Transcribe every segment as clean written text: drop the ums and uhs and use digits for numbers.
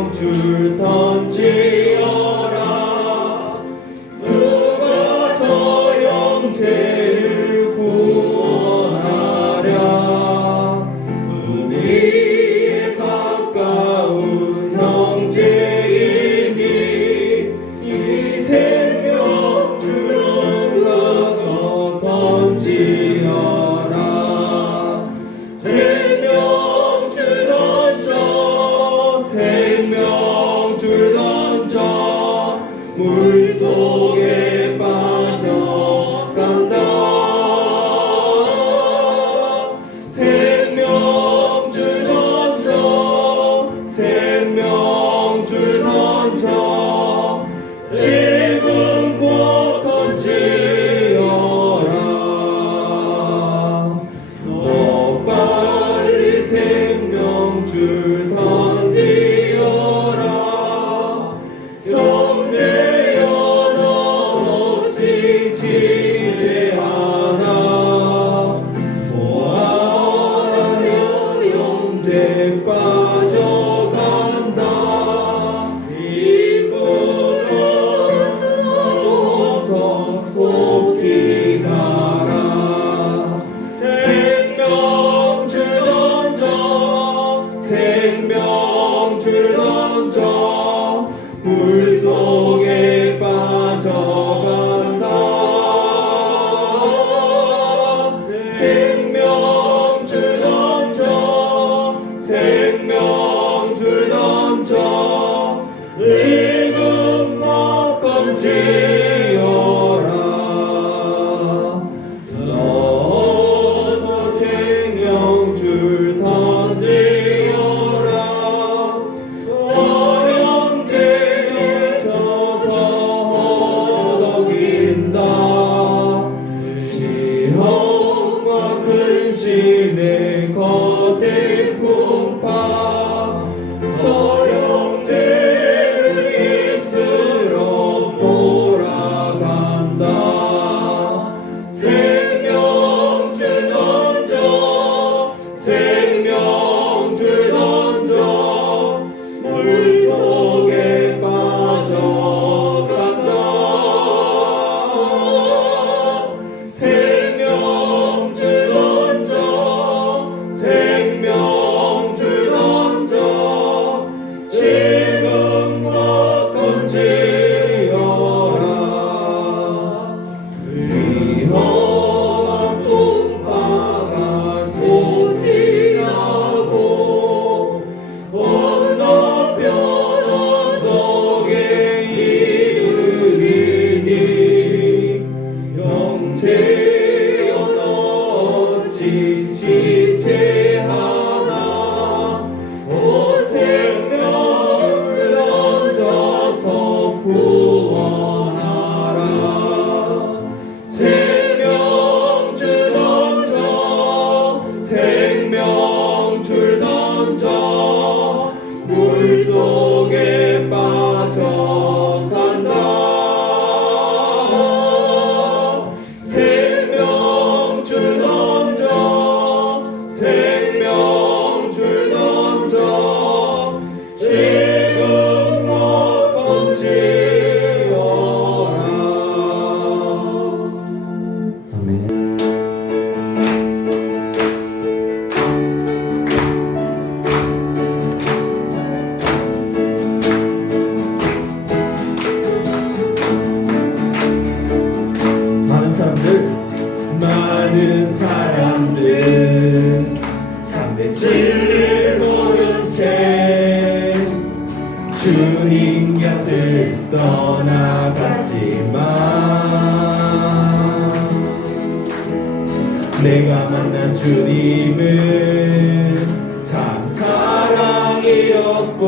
생명 줄 던지어라. 누가 저 형제를 구원하랴. 우리의 가까운 형제이니 이 생명 줄 던지어라. 생명 줄 던져 생명 줄 던져 물속에 빠져간다. 생명 줄 던져 생명 줄 던져 지금 꼭 던지어라. 너 빨리 생명 줄 던지어라. 형제여 너 없이 지체하나. 보아라 형제 빠져간다. 이구로 어서 속히 가라. 생명 줄 던져 생명 줄 던져 물속에 빠져간다. 생명 줄 던져 생명 줄 던져 지금 꼭 건지어라. 어서 생명 줄 던지어라. 저 형제 지쳐서 허덕인다. 시험과 근심의 거센 풍파 저 형제를 입술로 돌아간다. 생명 줄 던져 생명 줄 던져 물속에 빠져간다. 생명 줄 던져 생명 줄 던져 지금 꼭 건지어라. 위험한 풍파가 지나고 건너편 언덕에 이르리니 형제여 너 어찌 지체하나. 오 생명 줄 던져서 구원하라. 생명 줄 던져 생명 줄 던져 물속에 빠져간다. 생명 줄 던져 생명 줄 던져 지금 꼭 건지어라. 아멘. 많은 사람들 참된 진리를 모른 채 주님 곁을 떠나갔지만 내가 만난 주님은 참 사랑이었고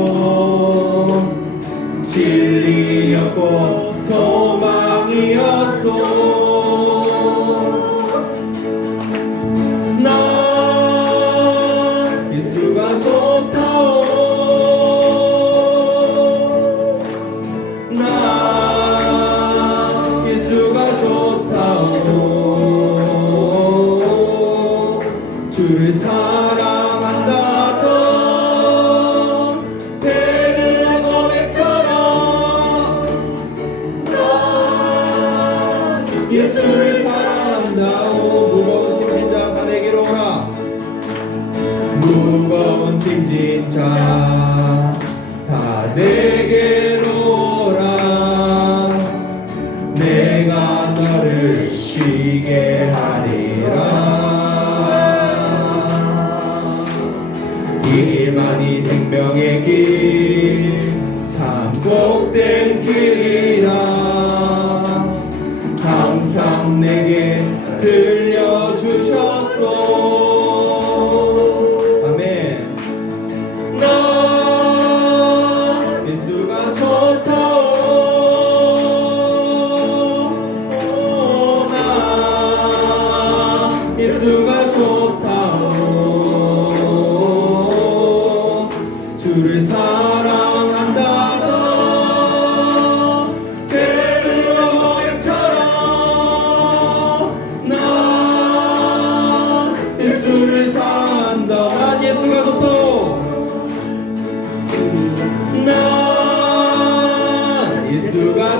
진리였고 소망이었소. 예수가 좋다오. 나 예수가 좋다오. 주를 사랑한다던 배는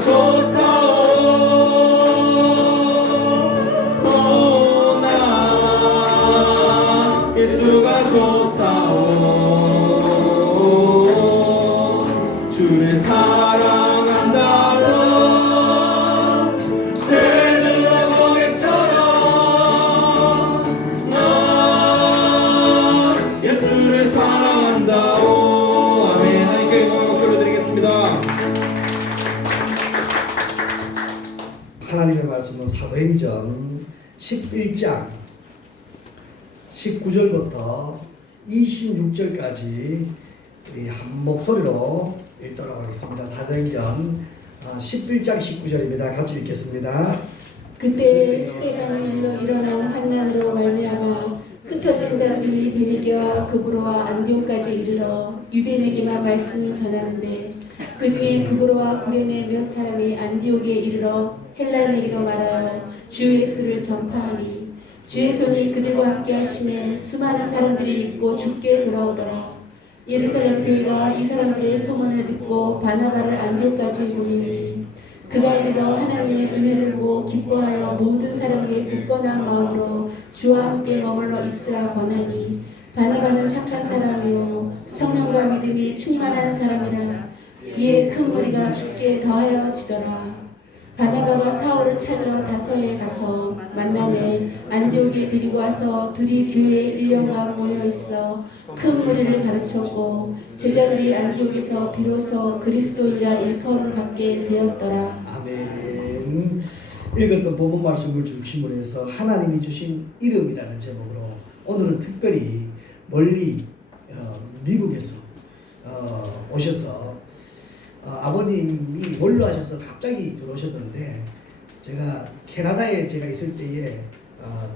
좋다오 나 예수가 좋다오 주를 사랑한다오 되는 고백처럼 나 예수를 사랑한다오 아멘. 하나님께 영광을 목소리로 드리겠습니다. 하나님의 말씀은 사도행전 11장 19절부터 26절까지 한 목소리로 읽도록 하겠습니다. 사도행전 11장 19절입니다. 같이 읽겠습니다. 그때 스데반의 일로 일어난 환난으로 말미암아 흩어진 자들이 베니게와 그브로와 안디옥까지 이르러 유대인에게만 말씀을 전하는데 그 중에 그브로와 구레네 몇 사람이 안디옥에 이르러 헬라인에게도 말하여 주 예수를 전파하니 주의 손이 그들과 함께 하심에 수많은 사람들이 믿고 주께 돌아오더라. 예루살렘 교회가 이 사람들의 소문을 듣고 바나바를 안디옥까지 보내니 그가 이르러 하나님의 은혜를 보고 기뻐하여 모든 사람에게 굳건한 마음으로 주와 함께 머물러 있으라 권하니 바나바는 착한 사람이요 성령과 믿음이 충만한 사람이라. 이에 큰 무리가 주께 더하여 지더라. 바나바가 사울을 찾으러 다소에 가서 만남에 안디옥에 데리고 와서 둘이 교회에 1년간 모여 있어 큰 무리를 가르쳤고 제자들이 안디옥에서 비로소 그리스도인이라 일컬음을 받게 되었더라. 아멘. 읽었던 본문 말씀을 중심으로 해서 하나님이 주신 이름이라는 제목으로 오늘은 특별히 멀리 미국에서 오셔서 아버님이 원로하셔서 갑자기 들어오셨는데 제가 캐나다에 제가 있을 때에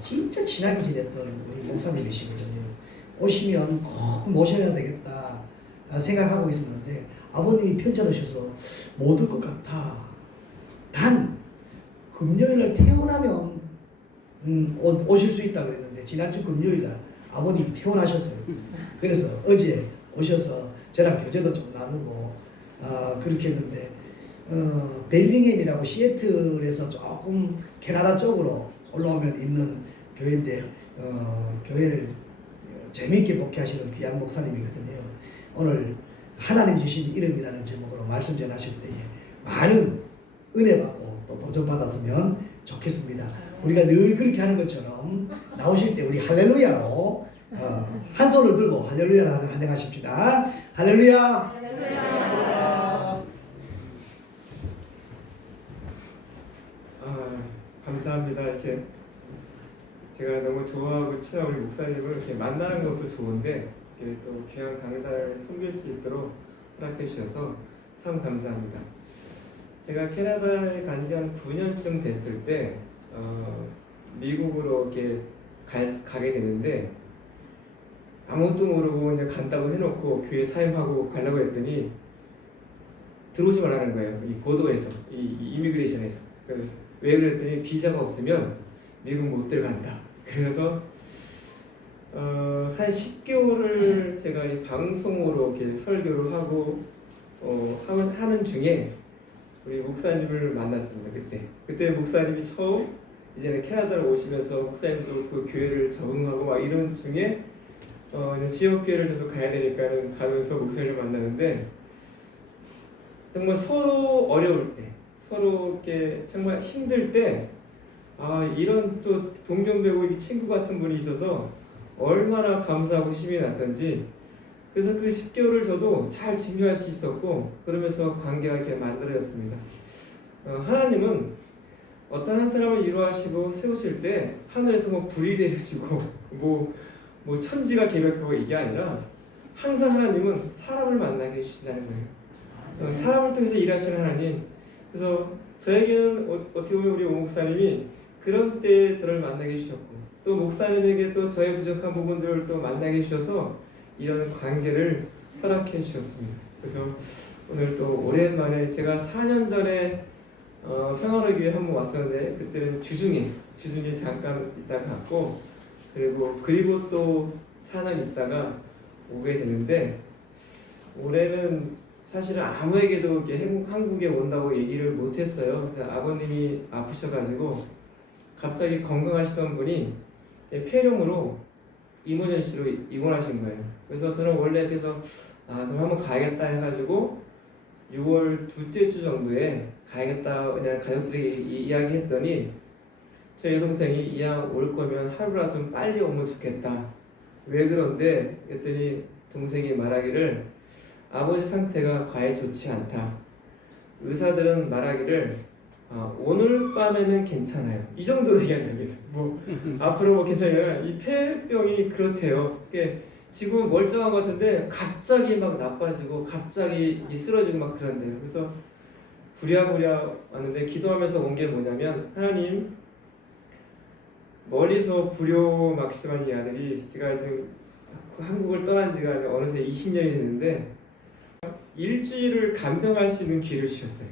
진짜 친하게 지냈던 우리 목사님이시거든요. 오시면 꼭 모셔야 되겠다 생각하고 있었는데 아버님이 편찮으셔서 못 올 것 같아. 단 금요일날 퇴원하면 오실 수 있다고 그랬는데 지난주 금요일날 아버님이 퇴원하셨어요. 그래서 어제 오셔서 저랑 교제도 좀 나누고 그렇게 했는데 벨링햄이라고 시애틀에서 조금 캐나다 쪽으로 올라오면 있는 교회인데 교회를 재미있게 목회하시는 귀한 목사님이거든요. 오늘 하나님 주신 이름이라는 제목으로 말씀 전하실 때에 많은 은혜 받고 또 도전 받았으면 좋겠습니다. 우리가 늘 그렇게 하는 것처럼 나오실 때 우리 할렐루야로 한 손을 들고 할렐루야를 환영하십시다. 할렐루야. 감사합니다. 이렇게 제가 너무 좋아하고 친한 우리 목사님을 이렇게 만나는 것도 좋은데 이렇게 또 귀한 강단을 섬길 수 있도록 허락해 주셔서 참 감사합니다. 제가 캐나다에 간 지 한 9년쯤 됐을 때 미국으로 이렇게 가게 되는데 아무것도 모르고 그냥 간다고 해놓고 교회 사임하고 가려고 했더니 들어오지 말라는 거예요. 이 보도에서, 이 이미그레이션에서. 왜 그랬더니 비자가 없으면 미국 못 들어간다. 그래서 한 10개월을 제가 이 방송으로 이렇게 설교를 하고 하는 중에 우리 목사님을 만났습니다. 그때 목사님이 처음 이제는 캐나다로 오시면서 목사님도 그 교회를 적응하고 막 이런 중에 지역 교회를 저도 가야 되니까는 가면서 목사님을 만나는데 정말 서로 어려울 때, 서로 이렇게 정말 힘들 때, 이런 또 동정배우 친구 같은 분이 있어서 얼마나 감사하고 힘이 났던지. 그래서 그 10개월을 저도 잘 준비할 수 있었고, 그러면서 관계가 이렇게 만들어졌습니다. 하나님은 어떤 한 사람을 이루하시고 세우실 때 하늘에서 뭐 불이 내려지고 뭐 천지가 개벽하고 이게 아니라 항상 하나님은 사람을 만나게 해주신다는 거예요. 사람을 통해서 일하시는 하나님. 그래서 저에게는 어떻게 보면 우리 오 목사님이 그런 때에 저를 만나게 해주셨고 또 목사님에게 또 저의 부족한 부분들을 또 만나게 해주셔서 이런 관계를 허락해 주셨습니다. 그래서 오늘 또 오랜만에 제가 4년 전에 평화로교회 한번 왔었는데 그때는 주중에 잠깐 있다가 갔고 그리고 또 4년 있다가 오게 되는데 올해는 사실은 아무에게도 이렇게 한국에 온다고 얘기를 못했어요. 그래서 아버님이 아프셔가지고 갑자기 건강하시던 분이 폐렴으로 이머전시로 입원하신 거예요. 그래서 저는 원래 그래서 그럼 한번 가야겠다 해가지고 6월 둘째 주 정도에 가야겠다 그냥 가족들에게 이야기했더니 제 여동생이 이왕 올 거면 하루라도 좀 빨리 오면 좋겠다. 왜 그런데? 그랬더니 동생이 말하기를 아버지 상태가 과히 좋지 않다. 의사들은 말하기를 오늘 밤에는 괜찮아요. 이 정도로 얘기한답니다. 뭐 앞으로 뭐 괜찮아요. 이 폐병이 그렇대요. 이게 지금은 멀쩡한 것 같은데 갑자기 막 나빠지고 갑자기 쓰러지고 막 그런대요. 그래서 부랴부랴 왔는데 기도하면서 온 게 뭐냐면 하나님 멀리서 불효막심한 이 아들이 제가 지금 한국을 떠난 지가 어느새 20년이 됐는데 일주일을 간병할 수 있는 기회를 주셨어요.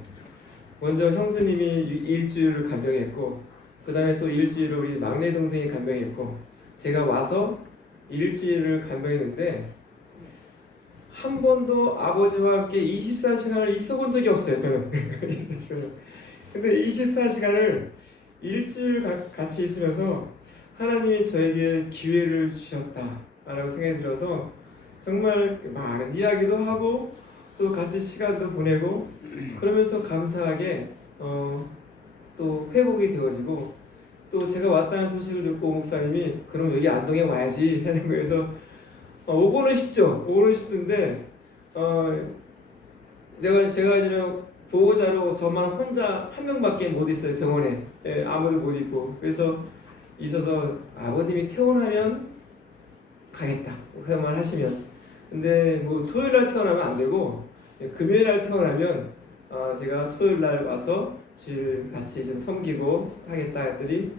먼저 형수님이 일주일을 간병했고 그 다음에 또 일주일을 우리 막내 동생이 간병했고 제가 와서 일주일을 간병했는데 한 번도 아버지와 함께 24시간을 있어 본 적이 없어요. 저는. 근데 24시간을 일주일 같이 있으면서 하나님이 저에게 기회를 주셨다라고 생각이 들어서 정말 많은 이야기도 하고 또 같이 시간도 보내고 그러면서 감사하게 또 회복이 되어지고 또 제가 왔다는 소식을 듣고 목사님이 그럼 여기 안동에 와야지 하는 거에서 오고는 싶죠. 오고는 싶은데 제가 이제 보호자로 저만 혼자 한 명밖에 못 있어요. 병원에 아무도 못 있고 그래서 있어서 아버님이 퇴원하면 가겠다 회만 하시면 근데 뭐 토요일날 퇴원하면 안 되고 금요일날 퇴원하면 제가 토요일날 와서 주일 같이 좀 섬기고 하겠다 했더니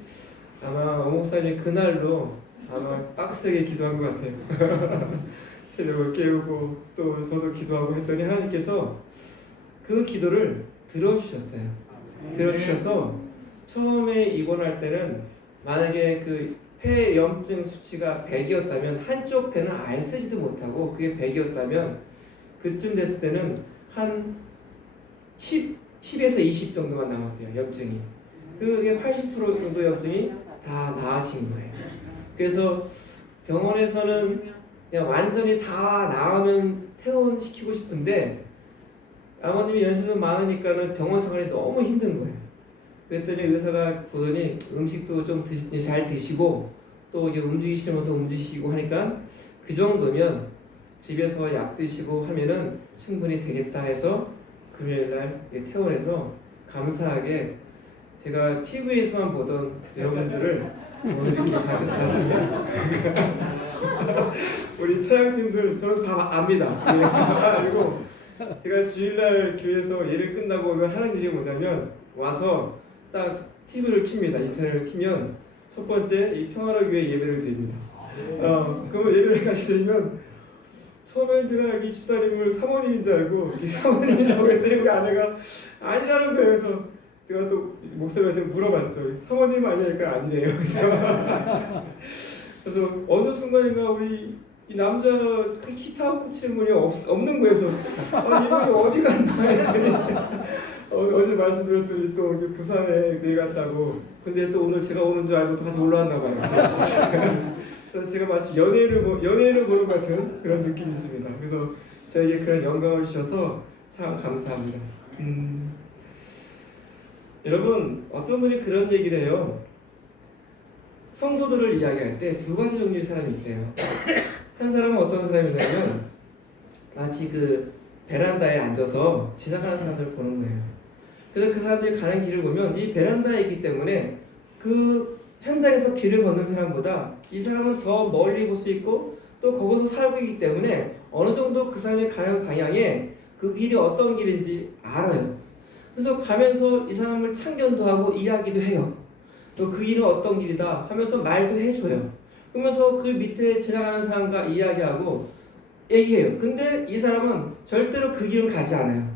아마 어목사님이 그날로 아마 빡세게 기도한 것 같아요. 새벽을 깨우고 또 저도 기도하고 했더니 하나님께서 그 기도를 들어주셨어요. 들어주셔서 처음에 입원할 때는 만약에 그 폐염증 수치가 100이었다면 한쪽 폐는 아예 쓰지도 못하고 그게 100이었다면 그쯤 됐을 때는 한 10에서 20 정도만 남았대요. 염증이. 그게 80% 정도 염증이 다 나아진 거예요. 그래서 병원에서는 그냥 완전히 다 나으면 퇴원시키고 싶은데 아버님이 연세도 많으니까는 병원 생활이 너무 힘든 거예요. 그랬더니 의사가 보더니 음식도 좀 잘 드시고 또 이게 움직이시는 것도 움직이시고 하니까 그 정도면 집에서 약 드시고 하면은 충분히 되겠다 해서 금요일날 퇴원해서 감사하게 제가 TV에서만 보던 여러분들을 오늘 이렇게 봤습니다. 우리 촬영팀들 저는 다 압니다. 그리고 제가 주일날 교회에서 예배 끝나고 오면 하는 일이 뭐냐면 와서 딱 TV를 킵니다. 인터넷을 키면 첫 번째 이 평화로교회 예배를 드립니다. 그러면 예배를 같이 드리면 처음엔 제가 이 집사님을 사모님인 줄 알고 이 사모님이라고 했더니 우리 아내가 아니라는 거예요. 그래서 제가 또 목사님한테 물어봤죠. 사모님 아니니까 아니래요. 그래서 어느 순간인가 우리 이 남자 히트하고 치는 분이 없는 거예요. 이분이 어디 갔나 했더니 어제 말씀드렸더니 또 부산에 내려갔다고. 근데 또 오늘 제가 오는 줄 알고 다시 올라왔나 봐요. 그래서 제가 마치 연예인을 보는 같은 그런 느낌이 있습니다. 그래서 저에게 그런 영광을 주셔서 참 감사합니다. 여러분 어떤 분이 그런 얘기를 해요. 성도들을 이야기할 때 두 가지 종류의 사람이 있대요. 한 사람은 어떤 사람이냐면 마치 그 베란다에 앉아서 지나가는 사람들을 보는 거예요. 그래서 그 사람들이 가는 길을 보면 이 베란다에 있기 때문에 그 현장에서 길을 걷는 사람보다 이 사람은 더 멀리 볼 수 있고 또 거기서 살고 있기 때문에 어느 정도 그 사람이 가는 방향에 그 길이 어떤 길인지 알아요. 그래서 가면서 이 사람을 참견도 하고 이야기도 해요. 또 그 길은 어떤 길이다 하면서 말도 해줘요. 그러면서 그 밑에 지나가는 사람과 이야기하고 얘기해요. 근데 이 사람은 절대로 그 길은 가지 않아요.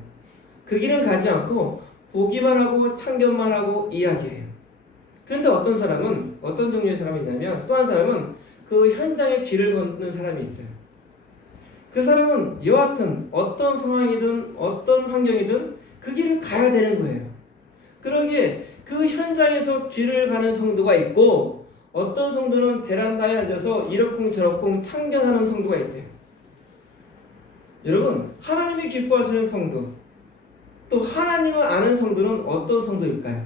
그 길은 가지 않고 보기만 하고 참견만 하고 이야기해요. 그런데 어떤 사람은 어떤 종류의 사람이 있냐면 또 한 사람은 그 현장에 길을 걷는 사람이 있어요. 그 사람은 여하튼 어떤 상황이든 어떤 환경이든 그 길을 가야 되는 거예요. 그러기에 그 현장에서 길을 가는 성도가 있고 어떤 성도는 베란다에 앉아서 이러쿵저러쿵 참견하는 성도가 있대요. 여러분, 하나님이 기뻐하시는 성도, 또 하나님을 아는 성도는 어떤 성도일까요?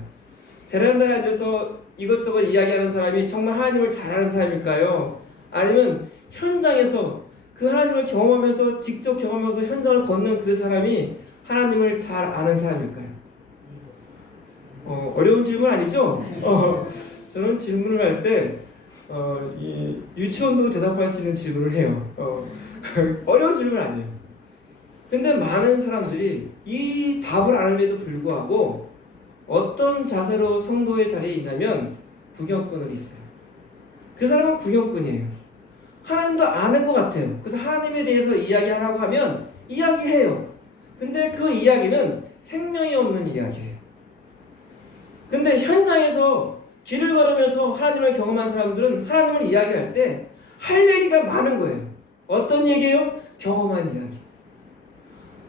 베란다에 앉아서 이것저것 이야기하는 사람이 정말 하나님을 잘 아는 사람일까요? 아니면 현장에서 그 하나님을 경험하면서 직접 경험하면서 현장을 걷는 그 사람이 하나님을 잘 아는 사람일까요? 어려운 질문 아니죠? 저는 질문을 할 때 이 유치원도 대답할 수 있는 질문을 해요. 어려운 질문 아니에요. 근데 많은 사람들이 이 답을 알음에도 불구하고 어떤 자세로 성도의 자리에 있냐면 구경꾼으로 있어요. 그 사람은 구경꾼이에요. 하나님도 아는 것 같아요. 그래서 하나님에 대해서 이야기하라고 하면 이야기해요. 근데 그 이야기는 생명이 없는 이야기예요. 근데 현장에서 길을 걸으면서 하나님을 경험한 사람들은 하나님을 이야기할 때 할 얘기가 많은 거예요. 어떤 얘기예요? 경험한 이야기.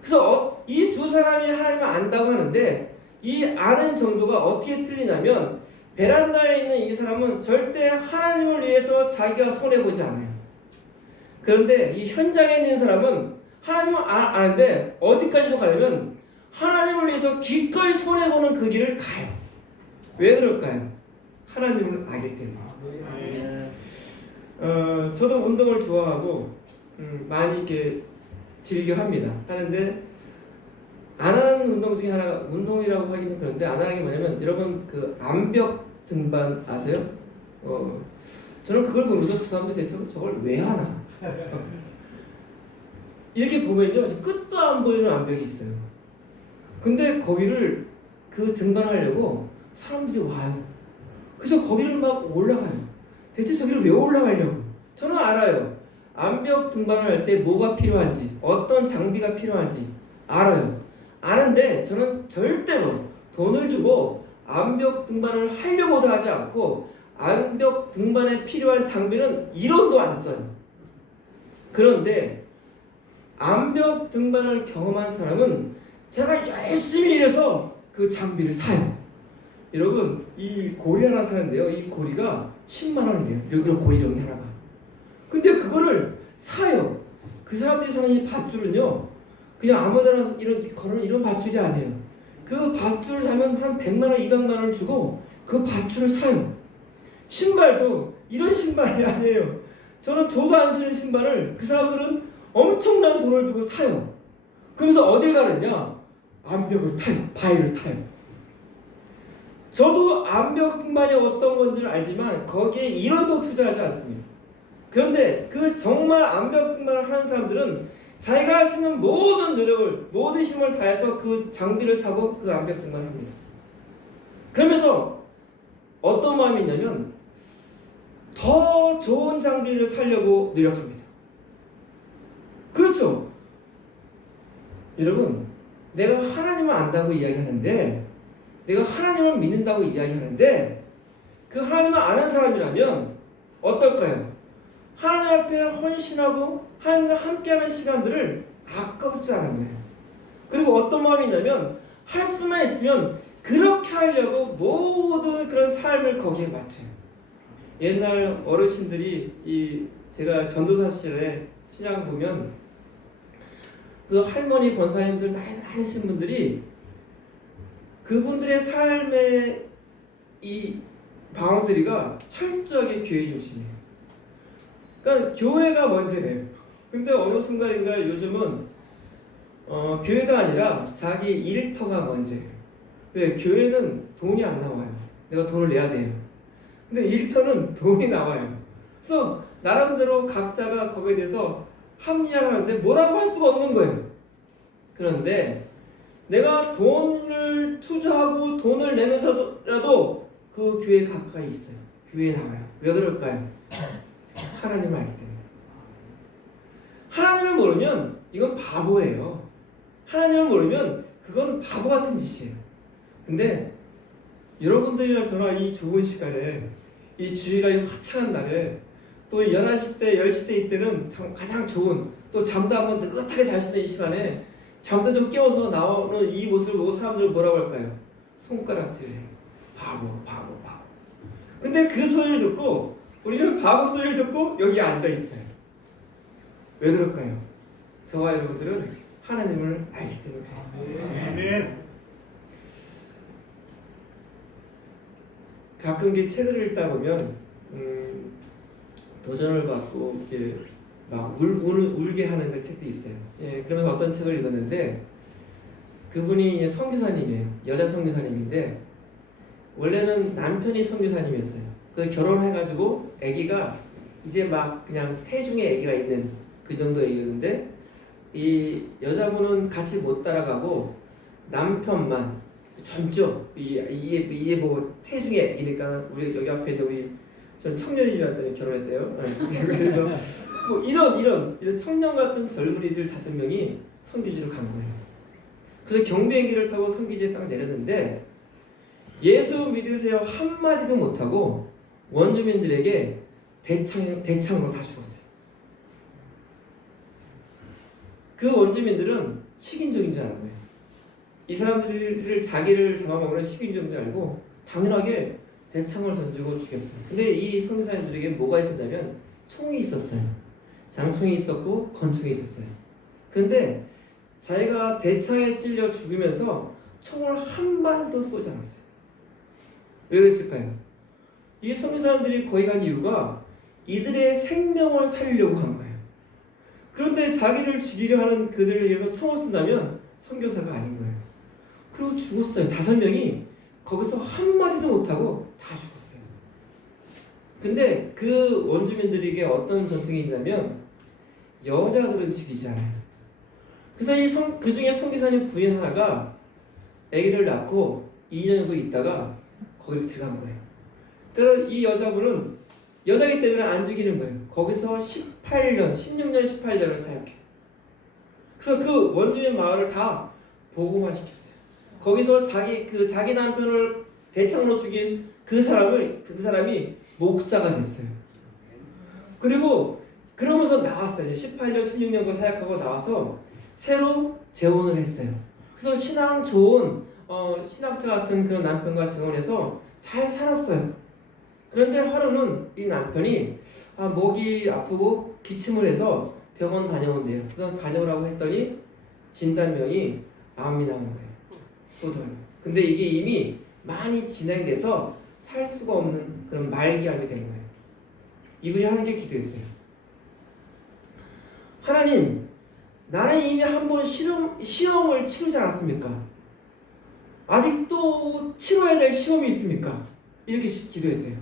그래서 이 두 사람이 하나님을 안다고 하는데 이 아는 정도가 어떻게 틀리냐면 베란다에 있는 이 사람은 절대 하나님을 위해서 자기가 손해보지 않아요. 그런데 이 현장에 있는 사람은 하나님을 아는데 어디까지도 가냐면 하나님을 위해서 기꺼이 손해보는 그 길을 가요. 왜 그럴까요? 하나님을 알기 때문에. 저도 운동을 좋아하고 많이 이렇게 즐겨 합니다. 하는데 안 하는 운동 중에 하나가 운동이라고 하기는 그런데 안 하는 게 뭐냐면 여러분 그 암벽 등반 아세요? 저는 그걸 보면서 저 사람들 대체 저걸 왜 하나? 이렇게 보면요 끝도 안 보이는 암벽이 있어요. 근데 거기를 그 등반하려고 사람들이 와요. 그래서 거기를 막 올라가요. 대체 저기를 왜 올라가려고? 저는 알아요. 암벽 등반을 할 때 뭐가 필요한지, 어떤 장비가 필요한지 알아요. 아는데 저는 절대로 돈을 주고 암벽 등반을 하려고도 하지 않고 암벽 등반에 필요한 장비는 1원도 안 써요. 그런데 암벽 등반을 경험한 사람은 제가 열심히 일해서 그 장비를 사요. 여러분 이 고리 하나 사는데요. 이 고리가 10만 원이래요. 이런 고리종이 하나가. 근데 그거를 사요. 그 사람들이 사는 이 밧줄은요. 그냥 아무데나 걸은 이런 밧줄이 아니에요. 그 밧줄을 사면 한 100만 원, 200만 원을 주고 그 밧줄을 사요. 신발도 이런 신발이 아니에요. 저는 저도 안 신는 신발을 그 사람들은 엄청난 돈을 주고 사요. 그러면서 어딜 가느냐? 암벽을 타요. 바위를 타요. 저도 암벽 등반이 어떤 건지를 알지만 거기에 1원도 투자하지 않습니다. 그런데 그 정말 암벽 등반을 하는 사람들은 자기가 할 수 있는 모든 노력을, 모든 힘을 다해서 그 장비를 사고 그 암벽 등반을 합니다. 그러면서 어떤 마음이 있냐면 더 좋은 장비를 사려고 노력합니다. 그렇죠? 여러분, 내가 하나님을 안다고 이야기하는데 내가 하나님을 믿는다고 이야기하는데 그 하나님을 아는 사람이라면 어떨까요? 하나님 앞에 헌신하고 하나님과 함께하는 시간들을 아깝지 않은 거예요. 그리고 어떤 마음이 있냐면 할 수만 있으면 그렇게 하려고 모든 그런 삶을 거기에 맞춰요. 옛날 어르신들이 제가 전도사실에 신앙 보면 그 할머니 권사님들 나이 많으신 분들이 그분들의 삶의 이 바운드리가 철저하게 교회 중심이에요. 그러니까 교회가 먼저래요. 근데 어느 순간인가 요즘은 교회가 아니라 자기 일터가 먼저예요. 왜? 교회는 돈이 안 나와요. 내가 돈을 내야 돼요. 근데 일터는 돈이 나와요. 그래서 나름대로 각자가 거기에 대해서 합리화하는데 뭐라고 할 수가 없는 거예요. 그런데 내가 돈을 투자하고 돈을 내면서라도 그 교회 가까이 있어요. 교회에 나와요. 왜 그럴까요? 하나님을 알기 때문에. 하나님을 모르면 이건 바보예요. 하나님을 모르면 그건 바보 같은 짓이에요. 근데 여러분들이나 저나 이 좋은 시간에 이 주의가 화창한 날에 또 11시 때, 10시 때 이때는 가장 좋은 또 잠도 한번 느긋하게 잘 수 있는 이 시간에 잠도 좀 깨워서 나오는 이 모습을 보고 사람들은 뭐라고 할까요? 손가락질해. 바보, 바보, 바보. 근데 그 소리를 듣고 우리는 바보 소리를 듣고 여기 앉아 있어요. 왜 그럴까요? 저와 여러분들은 하나님을 알기 때문에. 아멘. 가끔 이 책을 읽다 보면 도전을 받고 이렇게 막 울게 하는 그 책도 있어요. 예, 그러면서 어떤 책을 읽었는데 그분이 선교사님이에요. 여자 선교사님인데 원래는 남편이 선교사님이었어요. 그 결혼해가지고 아기가 이제 막 그냥 태중의 아기가 있는 그 정도 아기였는데 이 여자분은 같이 못 따라가고 남편만 전적 이게 뭐 태중의 아기니까 우리 여기 앞에 있는 우리 전 청년인 줄 알았더니 결혼했대요. 그래서 뭐 이런 청년 같은 젊은이들 5명이 선교지로 간 거예요. 그래서 경비행기를 타고 선교지에 딱 내렸는데 예수 믿으세요 한마디도 못하고 원주민들에게 대창으로 다 죽었어요. 그 원주민들은 식인종인 줄 아는 거예요. 이 사람들을 자기를 잡아먹으는 식인종인 줄 알고 당연하게 대창을 던지고 죽였어요. 근데 이 선교사님들에게 뭐가 있었냐면 총이 있었어요. 장총이 있었고 권총이 있었어요. 그런데 자기가 대창에 찔려 죽으면서 총을 한 발도 쏘지 않았어요. 왜 그랬을까요? 이 선교사님들이 거기 간 이유가 이들의 생명을 살리려고 한 거예요. 그런데 자기를 죽이려 하는 그들을 위해서 총을 쏜다면 선교사가 아닌 거예요. 그리고 죽었어요. 5명이 거기서 한마디도 못하고 다 죽었어요. 근데 그 원주민들에게 어떤 전통이 있냐면 여자들은 죽이지 않아요. 그래서 그 중에 선교사님 부인 하나가 아기를 낳고 2년 정도 있다가 거기로 들어간 거예요. 그래서 이 여자분은 여자이기 때문에 안 죽이는 거예요. 거기서 16년, 18년을 사역해요. 그래서 그 원주민 마을을 다 복음화 시켰어요. 거기서 자기 남편을 대창으로 죽인 그 사람이 목사가 됐어요. 그리고 그러면서 나왔어요. 이제 18년, 16년 그 사역하고 나와서 새로 재혼을 했어요. 그래서 신앙 좋은 신학자 같은 그런 남편과 재혼해서 잘 살았어요. 그런데 하루는 이 남편이 목이 아프고 기침을 해서 병원 다녀온대요. 그래서 다녀오라고 했더니 진단명이 암이 나온 거예요. 근데 이게 이미 많이 진행돼서 살 수가 없는 그런 말기암이 된 거예요. 이분이 하나님께 기도했어요. 하나님, 나는 이미 한 번 시험을 치르지 않았습니까? 아직도 치러야 될 시험이 있습니까? 이렇게 기도했대요.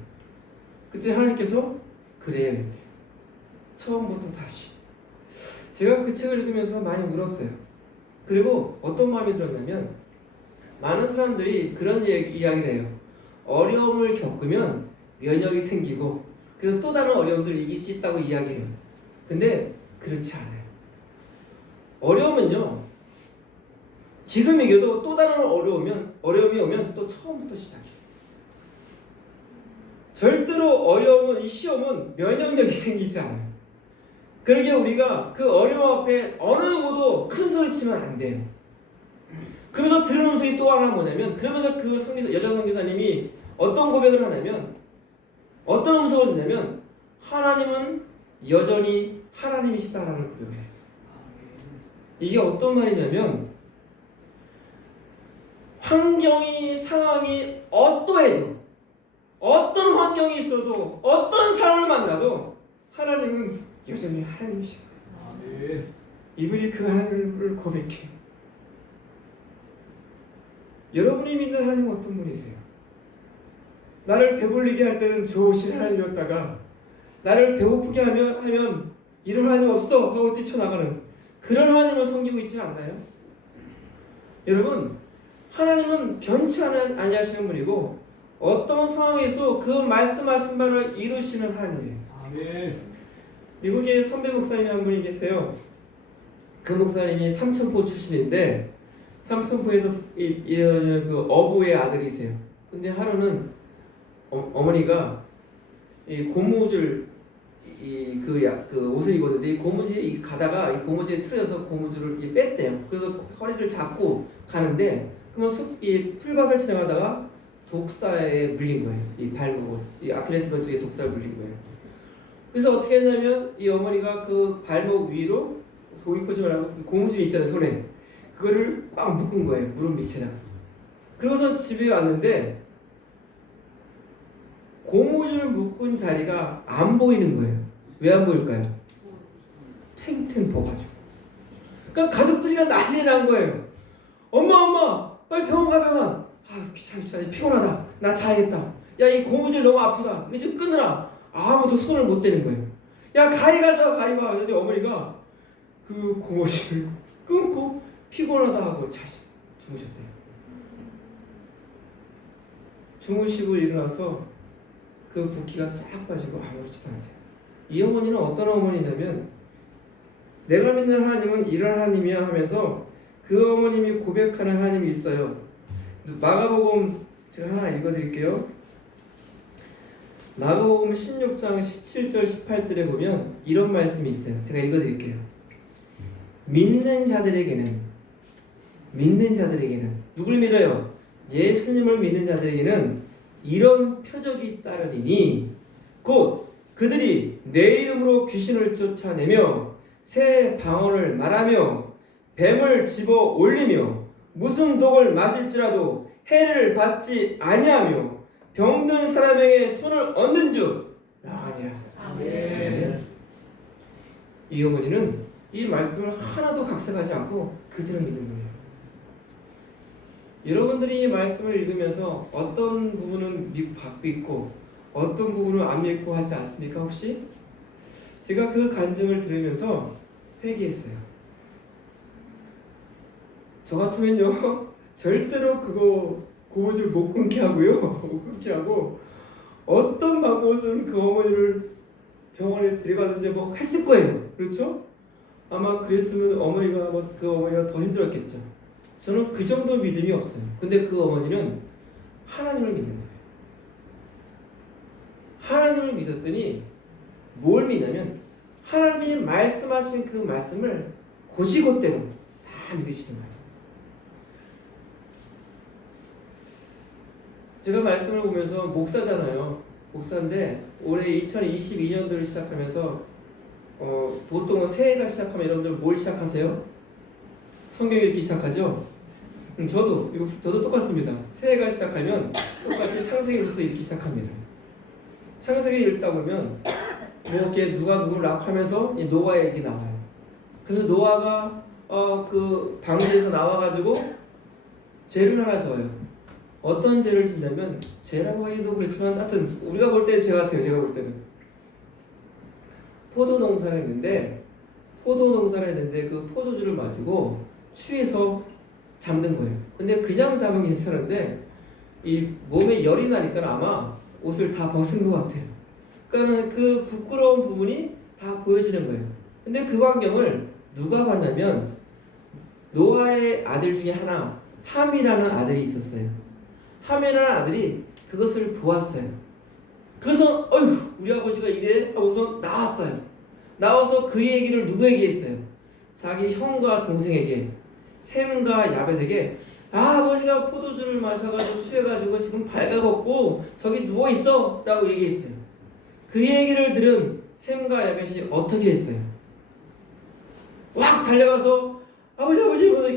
그때 하나님께서 그래요. 처음부터 다시. 제가 그 책을 읽으면서 많이 울었어요. 그리고 어떤 마음이 들었냐면 많은 사람들이 그런 이야기를 해요. 어려움을 겪으면 면역이 생기고 그래서 또 다른 어려움들을 이길 수 있다고 이야기해요. 근데 그렇지 않아요. 어려움은요. 지금 이겨도 또 다른 어려움이 오면 또 처음부터 시작해요. 절대로 이 시험은 면역력이 생기지 않아요. 그러게 우리가 그 어려움 앞에 어느 누구도 큰 소리 치면 안 돼요. 그러면서 들은 음성이 또 하나 뭐냐면 그러면서 그 여자 선교사님이 어떤 고백을 하냐면 어떤 음성을 듣냐면 하나님은 여전히 하나님이시다라는 고백을 해요. 이게 어떤 말이냐면 상황이 어떠해도 어떤 환경이 있어도 어떤 사람을 만나도 하나님은 여전히 하나님이신 거예요. 이분이 그 하나님을 고백해요. 여러분이 믿는 하나님은 어떤 분이세요? 나를 배불리게 할 때는 좋으신 하나님이었다가 나를 배고프게 하면 이런 하나님 없어 하고 뛰쳐나가는 그런 하나님을 섬기고 있지 않나요? 여러분, 하나님은 변치 아니하시는 분이고 어떤 상황에서 그 말씀하신 바를 이루시는 하나님이에요. 아멘. 미국에 선배 목사님이 한 분이 계세요. 그 목사님이 삼천포 출신인데 삼천포에서 그 어부의 아들이세요. 근데 하루는 어머니가 이 고무줄 그 옷을 입었는데 이 고무줄이 가다가 이 고무줄에 틀어져서 고무줄을 이렇게 뺐대요. 그래서 허리를 잡고 가는데 그러면 이 풀밭을 지나가다가 독사에 물린 거예요. 이 발목을 이 아킬레스건 쪽에 독사에 물린 거예요. 그래서 어떻게 했냐면 이 어머니가 그 발목 위로 도입하지 말라고 그 고무줄이 있잖아요 손에 그거를 꽉 묶은 거예요 무릎 밑에다. 그러고서 집에 왔는데 고무줄 묶은 자리가 안 보이는 거예요. 왜 안 보일까요? 탱탱 부어가지고. 그러니까 가족들이 난리 난 거예요. 엄마 빨리 병원 가 병원. 아 귀찮아 피곤하다. 나 자야겠다. 야 이 고무줄 너무 아프다. 이거 좀 끊으라. 아무도 손을 못 대는 거예요. 야 가위 가져와 가위가. 근데 어머니가 그 고무줄을 끊고 피곤하다 하고 주무셨대요. 주무시고 일어나서 그 붓기가 싹 빠지고 아무렇지도 않대요. 이 어머니는 어떤 어머니냐면 내가 믿는 하나님은 이런 하나님이야 하면서 그 어머님이 고백하는 하나님이 있어요. 마가복음 제가 하나 읽어드릴게요. 마가복음 16장 17절 18절에 보면 이런 말씀이 있어요. 제가 읽어드릴게요. 믿는 자들에게는 누굴 믿어요? 예수님을 믿는 자들에게는 이런 표적이 따르리니 곧 그들이 내 이름으로 귀신을 쫓아내며 새 방언을 말하며 뱀을 집어 올리며 무슨 독을 마실지라도 해를 받지 아니하며 병든 사람에게 손을 얹는즉 나으리라. 아멘. 이 어머니는 이 말씀을 하나도 각색하지 않고 그대로 믿는 거예요. 여러분들이 이 말씀을 읽으면서 어떤 부분은 믿고 어떤 부분은 안 믿고 하지 않습니까? 혹시? 제가 그 간증을 들으면서 회개했어요. 저 같으면요 절대로 그거 고무줄 못 끊게 하고요 못 끊게 하고 어떤 방법으로든 그 어머니를 병원에 데려가든지 뭐 했을 거예요. 그렇죠? 아마 그랬으면 어머니가 그 어머니가 더 힘들었겠죠. 저는 그 정도 믿음이 없어요. 근데 그 어머니는 하나님을 믿는 거예요. 하나님을 믿었더니 뭘 믿냐면 하나님이 말씀하신 그 말씀을 곧이곧대로 다 믿으시는 거예요. 제가 말씀을 보면서 목사잖아요. 목사인데 올해 2022년도를 시작하면서 보통 새해가 시작하면 여러분들 뭘 시작하세요? 성경 읽기 시작하죠? 저도 똑같습니다. 새해가 시작하면 똑같이 창세기부터 읽기 시작합니다. 창세기 읽다 보면 뭐 이렇게 누가 누구를 낳고하면서 노아의 얘기 나와요. 그래서 노아가 그 방주에서 나와가지고 죄를 하나 져요. 어떤 죄를 짓냐면 죄라고 하기도 그렇지만 하여튼 우리가 볼 때는 죄 같아요. 제가 볼 때는 포도 농사를 했는데 그 포도주를 마시고 취해서 잠든 거예요. 근데 그냥 잠은 괜찮은데 이 몸에 열이 나니까 아마 옷을 다 벗은 것 같아요. 그러니까 그 부끄러운 부분이 다 보여지는 거예요. 근데 그 광경을 누가 봤냐면 노아의 아들 중에 하나 함이라는 아들이 있었어요. 함이라는 아들이 그것을 보았어요. 그래서 어휴 우리 아버지가 이래 하고서 나왔어요. 나와서 그 얘기를 누구에게 했어요? 자기 형과 동생에게 셈과 야벳에게 아버지가 포도주를 마셔가지고 취해가지고 지금 발가벗고 저기 누워있어 라고 얘기했어요. 그 얘기를 들은 셈과 야벳이 어떻게 했어요? 왁 달려가서 아버지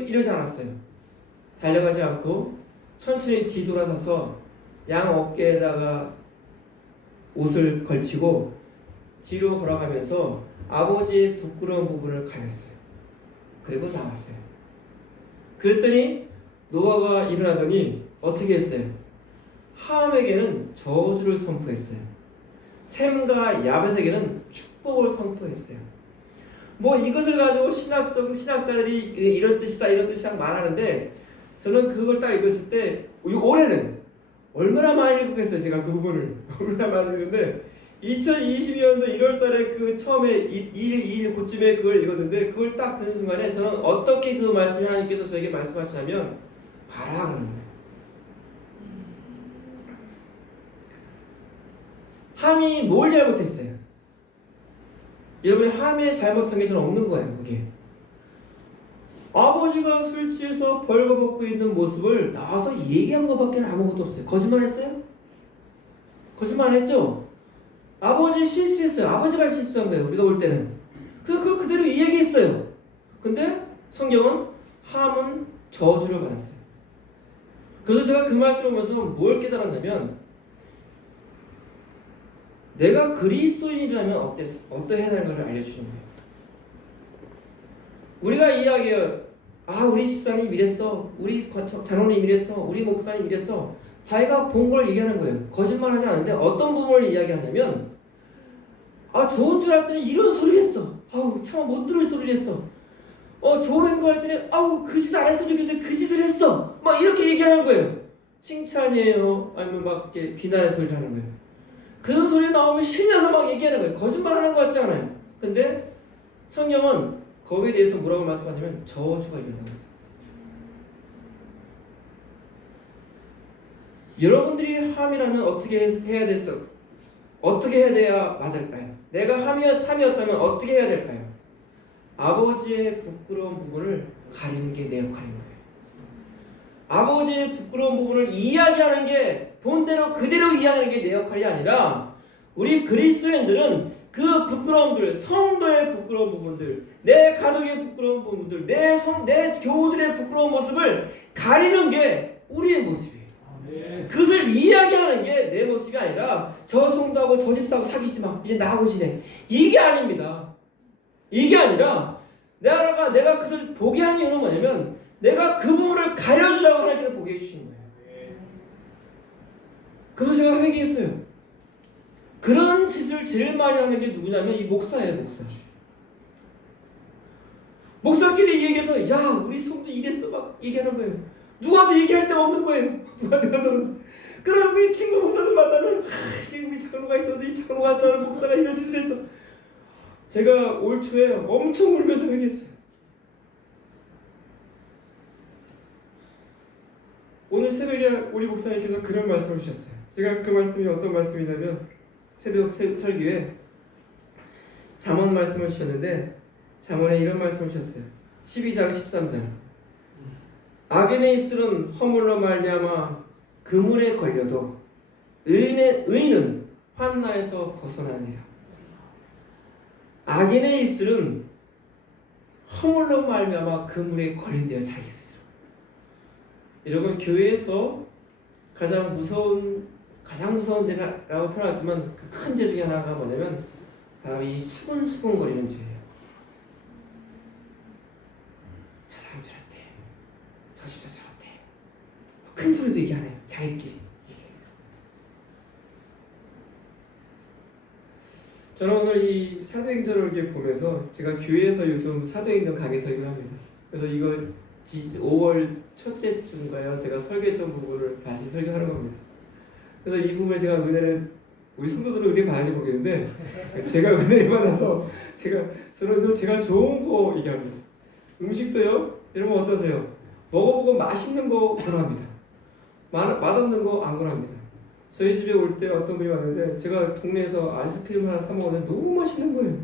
이러지 않았어요. 달려가지 않고 천천히 뒤돌아서서 양 어깨에다가 옷을 걸치고 뒤로 걸어가면서 아버지의 부끄러운 부분을 가렸어요. 그리고 나왔어요. 그랬더니 노아가 일어나더니 어떻게 했어요? 함에게는 저주를 선포했어요. 셈과 야벳에게는 축복을 선포했어요. 뭐 이것을 가지고 신학자들이 이런 뜻이다 말하는데 저는 그걸 딱 읽었을 때 올해는 얼마나 많이 읽었겠어요. 제가 그 부분을 얼마나 많이 읽었는데 2022년도 1월달에 그 처음에 2일 그쯤에 그걸 읽었는데 그걸 딱 듣는 순간에 저는 어떻게 그 말씀을 하나님께서 저에게 말씀하시냐면 봐라 그러는 거예요. 함이 뭘 잘못했어요? 여러분이 함에 잘못한 게 저는 없는 거예요. 그게 아버지가 술 취해서 벌거벗고 있는 모습을 나와서 얘기한 것밖에 아무것도 없어요. 거짓말했어요? 거짓말 안 했죠? 아버지 실수했어요. 아버지가 실수한 거예요. 우리가 볼 때는. 그래서 그걸 그대로 이야기했어요. 근데 성경은 함은 저주를 받았어요. 그래서 제가 그 말씀을 보면서 뭘 깨달았냐면 내가 그리스도인이라면 어떠해야 하는 걸 알려주는 거예요. 우리가 이야기해요. 아, 우리 집사님 이랬어. 우리 장로님 이랬어. 우리 목사님 이랬어. 자기가 본 걸 얘기하는 거예요. 거짓말하지 않는데 어떤 부분을 이야기하냐면 아, 좋은 줄 알았더니 이런 소리를 했어. 아우, 차마 못 들을 소리를 했어. 좋은 거 했더니 아우, 그 짓 안 했으면 좋겠는데 그 짓을 했어. 막 이렇게 얘기하는 거예요. 칭찬이에요? 아니면 막 이렇게 비난의 소리를 하는 거예요. 그런 소리 나오면 신나서 막 얘기하는 거예요. 거짓말하는 것 같지 않아요? 근데 성경은 거기에 대해서 뭐라고 말씀하냐면 저주가 일어나는 거예요. 여러분들이 함이라면 어떻게 해야 됐어? 어떻게 해야 돼야 맞을까요? 내가 함이었다면 어떻게 해야 될까요? 아버지의 부끄러운 부분을 가리는 게 내 역할인 거예요. 아버지의 부끄러운 부분을 이야기하는 게 본대로 그대로 이야기하는 게 내 역할이 아니라 우리 그리스도인들은 그 부끄러움들, 성도의 부끄러운 부분들, 내 가족의 부끄러운 부분들, 내 교우들의 부끄러운 모습을 가리는 게 우리의 모습이에요. 그것을 이야기하는 게 내 모습이 아니라 저 성도하고 저 집사하고 사귀지 마. 이제 나하고 지내. 이게 아닙니다. 이게 아니라 내가 그것을 보게 하는 이유는 뭐냐면 내가 그 부분을 가려주라고 하나님께서 보게 해주신 거예요. 그래서 제가 회개했어요. 그런 짓을 제일 많이 하는 게 누구냐면 이 목사예요. 목사. 목사끼리 얘기해서 야, 우리 성도 이랬어 막 얘기하는 거예요. 누구한테 얘기할 데가 없는 거예요. 누구한테 가서는. 그럼 우리 친구 목사들 만나면 우리 장로가 있었는데 이 장로가 저는 목사가 이런 짓을 했어. 제가 올 초에 엄청 울면서 회개했어요. 오늘 새벽에 우리 목사님께서 그런 말씀을 주셨어요. 제가 그 말씀이 어떤 말씀이냐면 새벽 설교에 잠언 말씀을 주셨는데 잠언에 이런 말씀을 주셨어요. 12장 13절 악인의 입술은 허물로 말미암아 그물에 걸려도 의인은 환난에서 벗어나니라. 악인의 입술은 허물로 말미암아 그물에 걸린대요. 자기 스스로. 여러분, 교회에서 가장 무서운 죄라고 표현하지만 그 큰 죄 중에 하나가 뭐냐면 바로 이 수근수근거리는 죄예요. 저 사람 저랬대, 저 집사 저랬대. 큰 소리도 얘기 안 해요. 자기끼리. 저는 오늘 이 사도행전을 이렇게 보면서 제가 교회에서 요즘 사도행전 강의 설교를 합니다. 그래서 이거 5월 첫째 주인가요? 제가 설교했던 부분을 다시 설교하는 겁니다. 그래서 이 부분에 제가 은혜를 우리 성도들은 은혜 받아야지 모르겠는데 제가 은혜를 받아서 제가 좋은 거 얘기합니다. 음식도요. 여러분 어떠세요? 먹어보고 맛있는 거 권합니다. 맛없는 거 안 권합니다. 저희 집에 올 때 어떤 분이 왔는데 제가 동네에서 아이스크림 하나 사 먹었는데 너무 맛있는 거예요.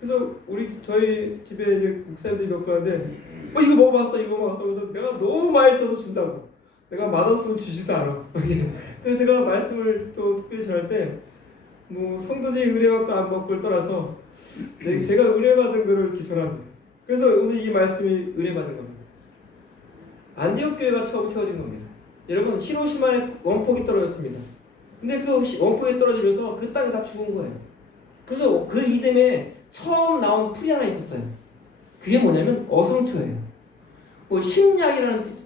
그래서 저희 집에 이제 목사님들이 몇 분 하는데 이거 먹어봤어 이거 먹어봤어. 그래서 내가 너무 맛있어서 준다고. 내가 맛없으면 주지도 않아. 그래서 제가 말씀을 또 특별히 전할 때 뭐 성도들이 은혜받고 안 받고를 떠나서 제가 은혜받은 거를 이렇게 전합니다. 그래서 오늘 이 말씀이 은혜받은 겁니다. 안디옥 교회가 처음 세워진 겁니다. 여러분, 히로시마에 원폭이 떨어졌습니다. 근데 그 원폭이 떨어지면서 그 땅이 다 죽은 거예요. 그래서 그 이듬해 처음 나온 풀이 하나 있었어요. 그게 뭐냐면 어성초예요. 심약이라는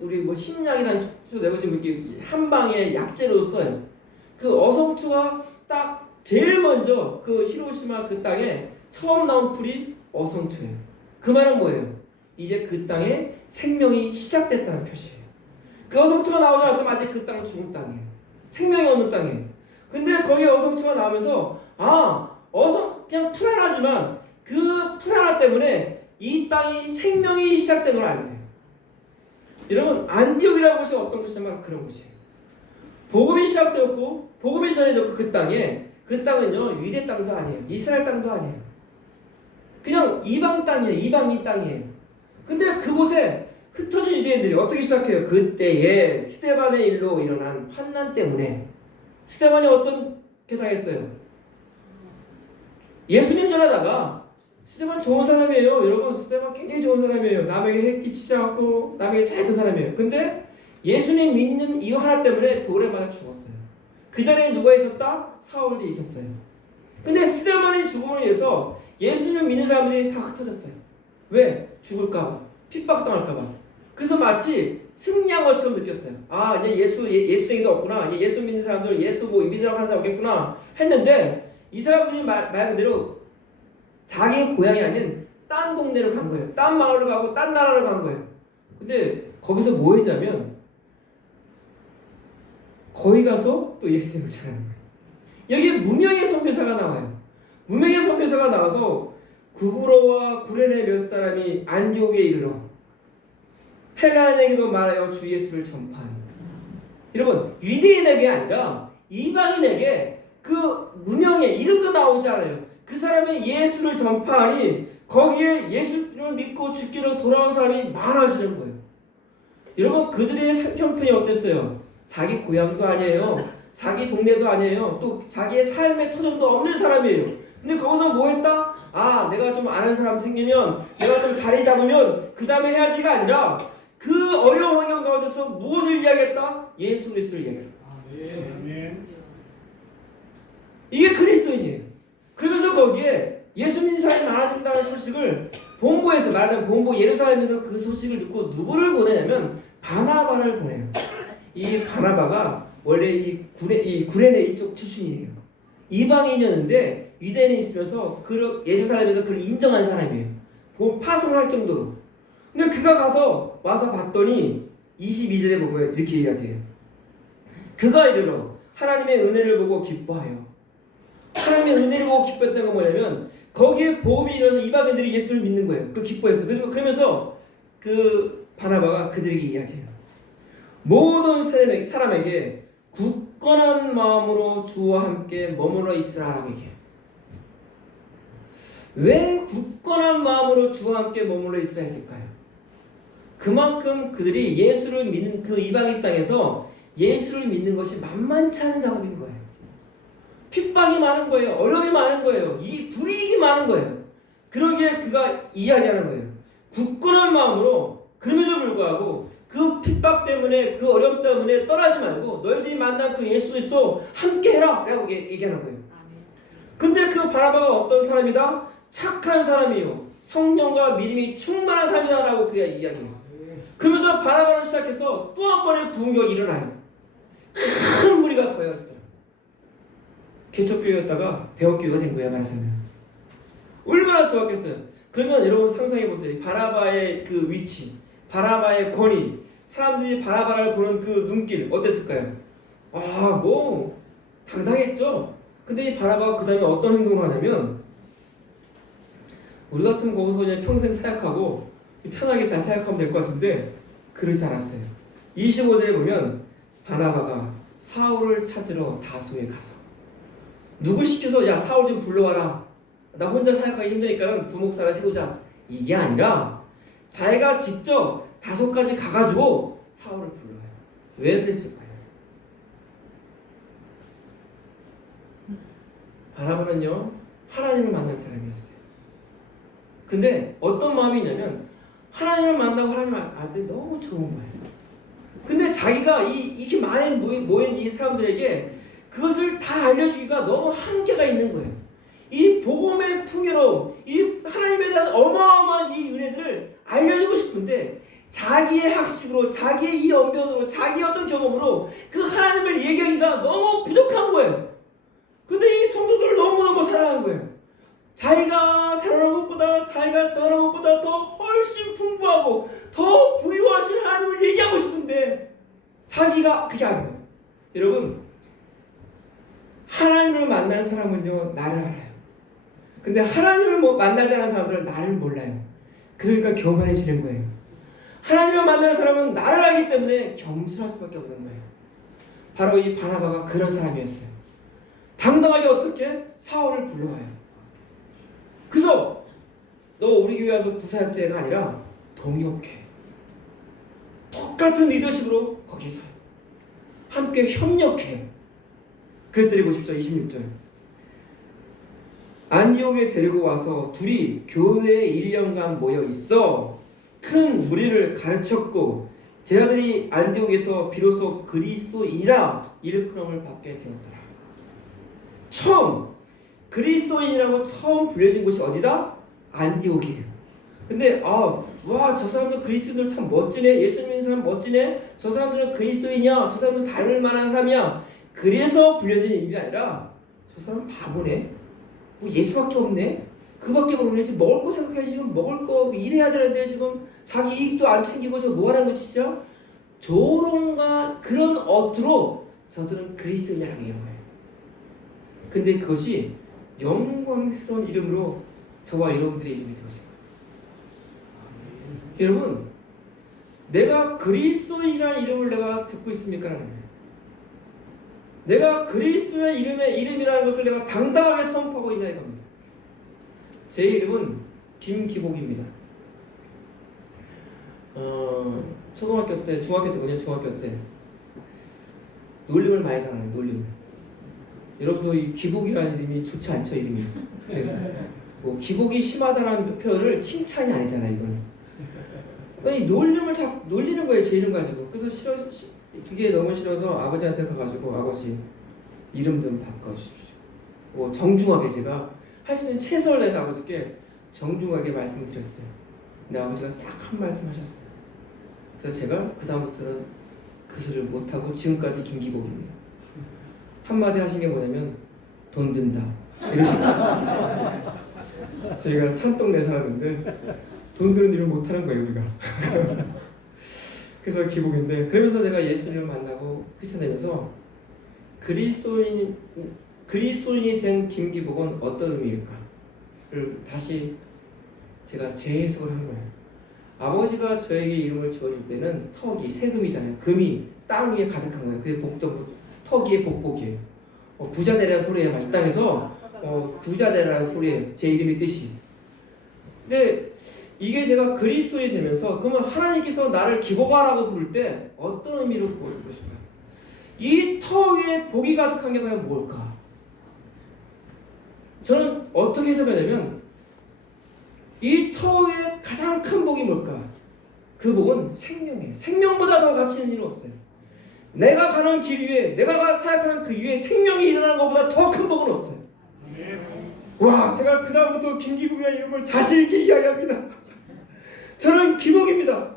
초 내고 지금 이렇게 한 방에 약재로 써요. 그 어성초가 딱 제일 먼저 그 히로시마 그 땅에 처음 나온 풀이 어성초예요. 그 말은 뭐예요? 이제 그 땅에 생명이 시작됐다는 표시예요. 그 어성초가 나오지 않았다면 아직 그 땅은 죽은 땅이에요. 생명이 없는 땅이에요. 근데 거기 어성초가 나오면서 그냥 풀 하나지만 그 풀 하나 때문에 이 땅이 생명이 시작된 걸 알게 돼요. 여러분, 안디옥이라는 곳이 어떤 곳이냐면 그런 곳이에요. 복음이 시작되었고 복음이 전해졌고 그 땅은요 유대 땅도 아니에요. 이스라엘 땅도 아니에요. 그냥 이방 땅이에요. 이방인 땅이에요. 근데 그곳에 흩어진 유대인들이 어떻게 시작해요? 그때에 스데반의 일로 일어난 환난 때문에 스데반이 어떻게 당했어요? 예수님 전하다가 스데반 좋은 사람이에요. 여러분 스데반 굉장히 좋은 사람이에요. 남에게 해끼치지 않고 남에게 잘했던 사람이에요. 근데 예수님 믿는 이유 하나 때문에 돌에 맞아 죽었어요. 그 전에 누가 있었다? 사울이 있었어요. 근데 스데반의 죽음을 위해서 예수님을 믿는 사람들이 다 흩어졌어요. 왜? 죽을까봐, 핍박당할까봐. 그래서 마치 승리한 것처럼 느꼈어요. 아, 이제 예수쟁이도 없구나. 이제 예수 믿는 사람들, 예수 뭐 믿으라고 하는 사람 없겠구나 했는데 이 사람들이 말 그대로 자기 고향이 아닌 딴 동네로 간 거예요. 딴 마을로 가고 딴 나라로 간 거예요. 근데 거기서 뭐 했냐면 거기 가서 또 예수님을 찾는 거예요. 여기 무명의 선교사가 나와요. 무명의 선교사가 나와서 구브로와 구레네 몇 사람이 안디옥에 이르러 헬라인에게도 말하여 주 예수를 전파하니. 여러분 유대인에게 아니라 이방인에게 그 무명의 이름도 나오지 않아요. 그 사람이 예수를 전파하니 거기에 예수를 믿고 죽기로 돌아온 사람이 많아지는 거예요. 여러분 그들의 형편이 어땠어요? 자기 고향도 아니에요. 자기 동네도 아니에요. 또 자기의 삶의 터전도 없는 사람이에요. 근데 거기서 뭐 했다? 아, 내가 좀 아는 사람 생기면, 내가 좀 자리 잡으면 그 다음에 해야지가 아니라 그 어려운 환경 가운데서 무엇을 이야기했다? 예수 그리스도를 이야기했다. 이게 그리스도인이에요. 그러면서 거기에 예수 믿는 사람이 많아진다는 소식을 본고에서 말하자면 본고 예루살렘에서 그 소식을 듣고 누구를 보내냐면 바나바를 보내요. 이 바나바가 원래 이 구레네 이쪽 출신이에요. 이방인이었는데 유대인이 있으면서 예루살렘에서 그를 인정한 사람이에요. 파송을 할 정도로. 근데 그가 가서 와서 봤더니 22절에 보고 이렇게 이야기해요. 그가 이르러 하나님의 은혜를 보고 기뻐하여. 하나님의 은혜를 보고 기뻐했던 건 뭐냐면 거기에 복음이 일어나서 이방인들이 예수를 믿는 거예요. 그걸 기뻐했어요. 그러면서 그 바나바가 그들에게 이야기해요. 모든 사람에게 굳건한 마음으로 주와 함께 머물러 있으라라고 얘기해요. 왜 굳건한 마음으로 주와 함께 머물러 있으라 했을까요? 그만큼 그들이 예수를 믿는 그 이방인 땅에서 예수를 믿는 것이 만만치 않은 작업인 거예요. 핍박이 많은 거예요. 어려움이 많은 거예요. 이 불이익이 많은 거예요. 그러기에 그가 이야기하는 거예요. 굳건한 마음으로 그럼에도 불구하고 그 핍박 때문에 그 어려움 때문에 떠나지 말고 너희들이 만난 그 예수 그리스도 함께 해라 라고 얘기하는 거예요. 근데 그 바나바가 어떤 사람이다? 착한 사람이요 성령과 믿음이 충만한 사람이다 라고 그가 이야기해요. 그러면서 바나바를 시작해서 또 한 번의 부흥격이 일어나요. 큰 무리가 더해지더라. 개척교회였다가 대업교회가 된 거야 말하자면. 얼마나 좋았겠어요. 그러면 여러분 상상해보세요. 바나바의 그 위치, 바나바의 권위, 사람들이 바나바를 보는 그 눈길 어땠을까요? 아, 뭐 당당했죠. 근데 이 바나바가 그 다음에 어떤 행동을 하냐면 우리 같은 거기서 그냥 평생 사역하고 편하게 잘 사역하면 될 것 같은데 그러지 않았어요. 25절에 보면 바나바가 사울을 찾으러 다소에 가서 누구 시켜서 야 사울 좀 불러와라. 나 혼자 사역하기 힘드니까 부목사를 세우자. 이게 아니라 자기가 직접 다소까지 가가지고 사울을 불러요. 왜 그랬을까요? 바나바는요 하나님을 만난 사람이었어요. 근데 어떤 마음이 있냐면 하나님을 만나고 하나님 알때 너무 좋은 거예요. 근데 자기가 이렇게 많이 모인 이 사람들에게 그것을 다 알려주기가 너무 한계가 있는 거예요. 이 복음의 풍요로움, 이 하나님에 대한 어마어마한 이 은혜들을 알려주고 싶은데 자기의 학식으로, 자기의 이 언변으로, 자기의 어떤 경험으로 그 하나님을 얘기하기가 너무 부족한 거예요. 근데 이 성도들을 너무너무 사랑한 거예요. 자기가 자라는 것보다 더 훨씬 풍부하고 더 부유하신 하나님을 얘기하고 싶은데 자기가 그게 아니에요. 여러분 하나님을 만난 사람은요 나를 알아요. 근데 하나님을 만나지 않은 사람들은 나를 몰라요. 그러니까 교만해지는 거예요. 하나님을 만나는 사람은 나를 알기 때문에 겸손할 수밖에 없는 거예요. 바로 이 바나바가 그런 사람이었어요. 당당하게 어떻게? 사울을 불러와요. 그래서 너 우리 교회 와서 부사역자가 아니라 동역해. 똑같은 리더십으로 거기서 함께 협력해. 그랬더니 보십시오. 26절. 안디옥에 데리고 와서 둘이 교회에 1년간 모여 있어 큰 무리를 가르쳤고 제자들이 안디옥에서 비로소 그리스도인이라 일컬음을 받게 되었더라. 처음 그리스도인이라고 처음 불려진 곳이 어디다? 안디옥이에요. 근데 와, 저 사람들 그리스도인들 참 멋지네. 예수 믿는 사람 멋지네. 저 사람들은 그리스도인이야. 저 사람들 닮을 만한 사람이야. 그래서 불려진 이름이 아니라 저 사람 바보네. 뭐 예수밖에 없네. 그밖에 모르네. 지금 먹을 거 생각해야지. 지금 먹을 거 일해야 되는데 지금 자기 이익도 안 챙기고 저 뭐 하는 거지 진짜? 조롱과 그런 어투로 저들은 그리스도인이라고 얘기한 거예요. 근데 그것이 영광스러운 이름으로 저와 여러분들의 이름이 되었습니다. 여러분, 내가 그리스도인이라는 이름을 내가 듣고 있습니까? 내가 그리스도의 이름이라는 것을 내가 당당하게 선포하고 있냐 이겁니다. 제 이름은 김기복입니다. 초등학교 때, 중학교 때 놀림을 많이 당해요. 놀림을. 여러분도 이 기복이라는 이름이 좋지 않죠, 이름이. 뭐 기복이 심하다는 표현을 칭찬이 아니잖아요, 이거는. 이 놀림을 자꾸 놀리는 거예요, 제 이름 가지고. 그래서 그게 너무 싫어서 아버지한테 가가지고 아버지 이름 좀 바꿔주십시오. 뭐 정중하게 제가 할 수 있는 최선을 다해서 아버지께 정중하게 말씀드렸어요. 근데 아버지가 딱 한 말씀 하셨어요. 그래서 제가 그 다음부터는 그 소리를 못하고 지금까지 김기복입니다. 한마디 하신 게 뭐냐면 돈 든다 이러시고 저희가 산동네 살았는데 돈 드는 일을 못하는 거예요 우리가. 그래서 기복인데 그러면서 내가 예수님을 만나고 크리스천 되면서 그리스도인이 된 김기복은 어떤 의미일까를 다시 제가 재해석을 한 거예요. 아버지가 저에게 이름을 지어줄 때는 턱이 세금이잖아요. 금이 땅 위에 가득한 거예요. 그게 턱 위에 복복이에요. 부자 되라는 소리에 이 땅에서 부자 되라는 소리에 제 이름의 뜻이. 근데 이게 제가 그리스도인이 되면서 그러면 하나님께서 나를 기복하라고 부를 때 어떤 의미로 부를 것인가? 이 터 위에 복이 가득한 게 과연 뭘까? 저는 어떻게 해석하냐면 이 터 위에 가장 큰 복이 뭘까? 그 복은 생명이에요. 생명보다 더 가치 있는 일은 없어요. 내가 가는 길 위에, 내가 사역하는 그 위에 생명이 일어나는 것보다 더 큰 복은 없어요. 와, 제가 그 다음부터 김기복이라는 이름을 자신 있게 이야기합니다. 저는 기복입니다.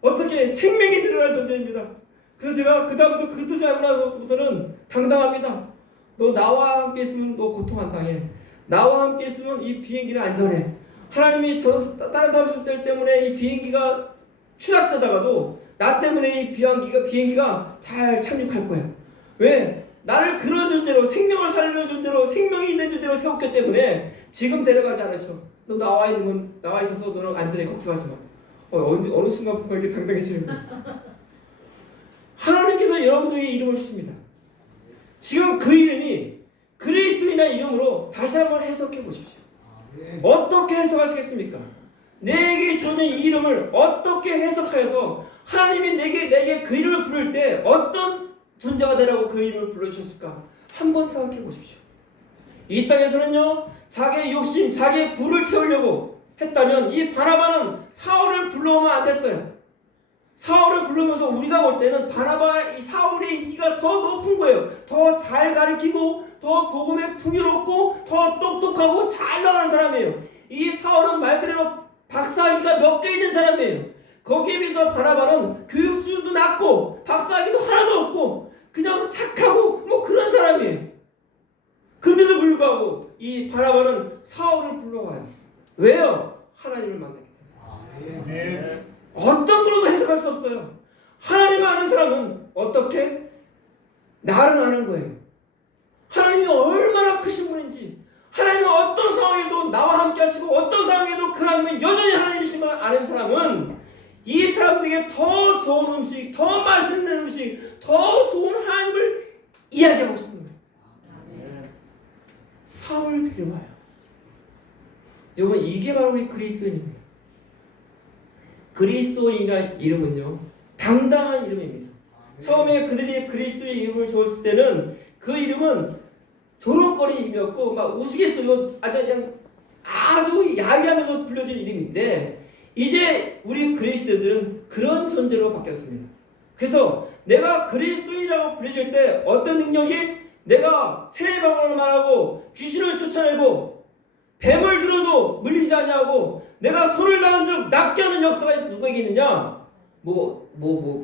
어떻게 생명이 드러난 존재입니다. 그래서 제가 그 다음부터 그 뜻을 알고 나서부터는 당당합니다. 너 나와 함께 있으면 너 고통 안 당해. 나와 함께 있으면 이 비행기는 안전해. 하나님이 다른 사람들 때문에 이 비행기가 추락되다가도 나 때문에 이 비행기가 잘 착륙할 거야. 왜? 나를 그런 존재로, 생명을 살리는 존재로, 생명이 있는 존재로 세웠기 때문에 지금 데려가지 않으셔. 너 나와 있어서 너는 안전해. 걱정하지 마. 어느 순간부터 이렇게 당당해지는 거야. 하나님께서 여러분들에게 이름을 주십니다. 지금 그 이름이 그리스도인의 이름으로 다시 한번 해석해 보십시오. 어떻게 해석하시겠습니까? 내게 주어진 이 이름을 어떻게 해석하여서 하나님이 내게 그 이름을 부를 때 어떤 존재가 되라고 그 이름을 불러주셨을까? 한번 생각해 보십시오. 이 땅에서는요, 자기의 욕심, 자기의 부를 채우려고 했다면 이 바나바는 사울을 불러오면 안 됐어요. 사울을 부르면서 우리가 볼 때는 바나바의 이 사울의 인기가 더 높은 거예요. 더 잘 가르치고 더 복음에 풍요롭고 더 똑똑하고 잘 나가는 사람이에요. 이 사울은 말 그대로 박사학위가 몇 개 있는 사람이에요. 거기에 비해서 바나바는 교육 수준도 낮고 박사학위도 하나도 없고 그냥 착하고 뭐 그런 사람이에요. 근데도 불구하고 이 바나바는 사울을 불러와요. 왜요? 하나님을 만났기 때문에. 어떤 걸로도 해석할 수 없어요. 하나님을 아는 사람은 어떻게? 나를 아는 거예요. 하나님이 얼마나 크신 분인지, 하나님은 어떤 상황에도 나와 함께 하시고 어떤 상황에도 그 하나님은 여전히 하나님이신 걸 아는 사람은 이 사람들에게 더 좋은 음식, 더 맛있는 음식, 더 좋은 하나님을 이야기하고 싶은 거예요. 사울을 데려와요. 여러분 이게 바로 우리 그리스도인입니다. 그리스도인이라는 이름은요 당당한 이름입니다. 처음에 그들이 그리스도의 이름을 줬을 때는 그 이름은 조롱거리 이름이었고 막 우스갯소리로 아주 야위하면서 불려진 이름인데 이제 우리 그리스도인들은 그런 존재로 바뀌었습니다. 그래서 내가 그리스도인이라고 불려질 때 어떤 능력이 내가 새 방언을 말하고 귀신을 쫓아내고 뱀을 들어도 물리지 아니하고 내가 손을 닿은 즉 낫게 하는 역사가 누구에게 있느냐?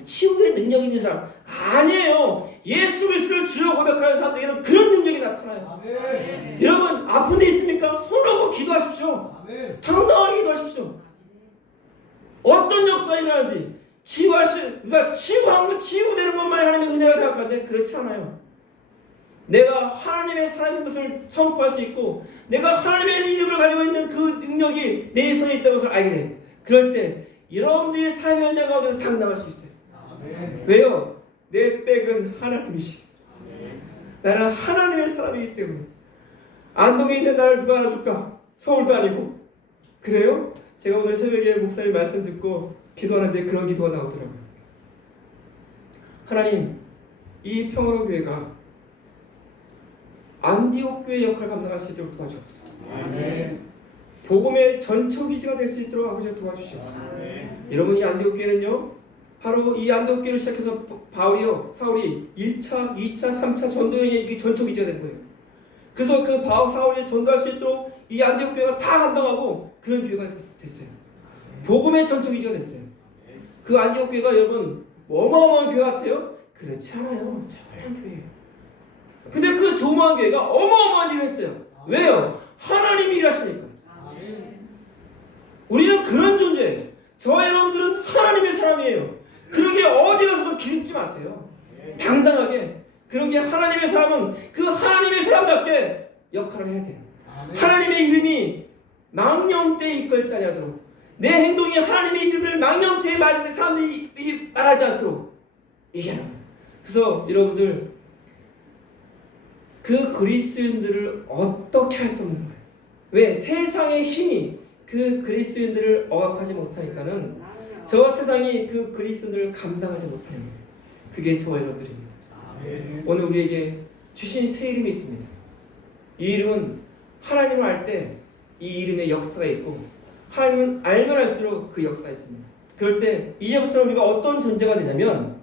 치유의 능력이 있는 사람 아니에요. 예수 그리스도를 주로 고백하는 사람들에게는 그런 능력이 나타나요. 아멘. 여러분 아픈 데 있습니까? 손을 놓고 기도하십시오. 아멘. 당당하게 기도하십시오. 어떤 역사가 일어나는지 치유되는 것만 하나님의 은혜라 생각하는데 그렇지 않아요. 내가 하나님의 사람인 것을 선포할 수 있고 내가 하나님의 이름을 가지고 있는 그 능력이 내 손에 있다는 것을 알게 돼요. 그럴 때 여러분들의 삶의 현장 가운데서 당당할 수 있어요. 아멘. 왜요? 내 백은 하나님이시. 나는 하나님의 사람이기 때문에. 안동에 있는 나를 누가 알아줄까? 서울도 아니고. 그래요? 제가 오늘 새벽에 목사님 말씀 듣고 기도하는데 그런 기도가 나오더라고요. 하나님, 이 평화로 교회가 안디옥 교회 역할을 감당할 수 있도록 도와주옵소서. 아멘. 복음의 전초기지가 될 수 있도록 아버지가 도와주시옵소서. 여러분 이 안디옥 교회는요 바로 이 안디옥 교회를 시작해서 사울이 1차, 2차, 3차 전도여행의 이게 전초기지가 된 거예요. 그래서 그 사울이 전도할 수 있도록 이 안디옥 교회가 다 감당하고 그런 교회가 됐어요. 복음의 전초기지가 됐어요. 그 안디옥 교회가 여러분 어마어마한 교회 같아요? 그렇지 않아요. 조그만 교회예요. 근데 그 조그만 교회가 어마어마한 일을 했어요. 왜요? 하나님이 일하시니까. 우리는 그런 존재예요. 저와 여러분들은 하나님의 사람이에요. 그러게 어디 가서도 기죽지 마세요. 당당하게. 그러게 하나님의 사람은 그 하나님의 사람답게 역할을 해야 돼요. 하나님의 이름이 망령되이 이끌 자리 하도록 내 행동이 하나님의 이름을 망령되이 말하는데 사람들이 말하지 않도록 얘기하는 거예요. 그래서 여러분들 그 그리스도인들을 어떻게 할 수 없는 거예요. 왜? 세상의 힘이 그 그리스도인들을 억압하지 못하니까는 저 세상이 그 그리스도인들을 감당하지 못하는 거예요. 그게 저와 여러분들입니다. 오늘 우리에게 주신 새 이름이 있습니다. 이 이름은 하나님을 알 때 이 이름의 역사가 있고 하나님은 알면 알수록 그 역사가 있습니다. 그럴 때 이제부터 우리가 어떤 존재가 되냐면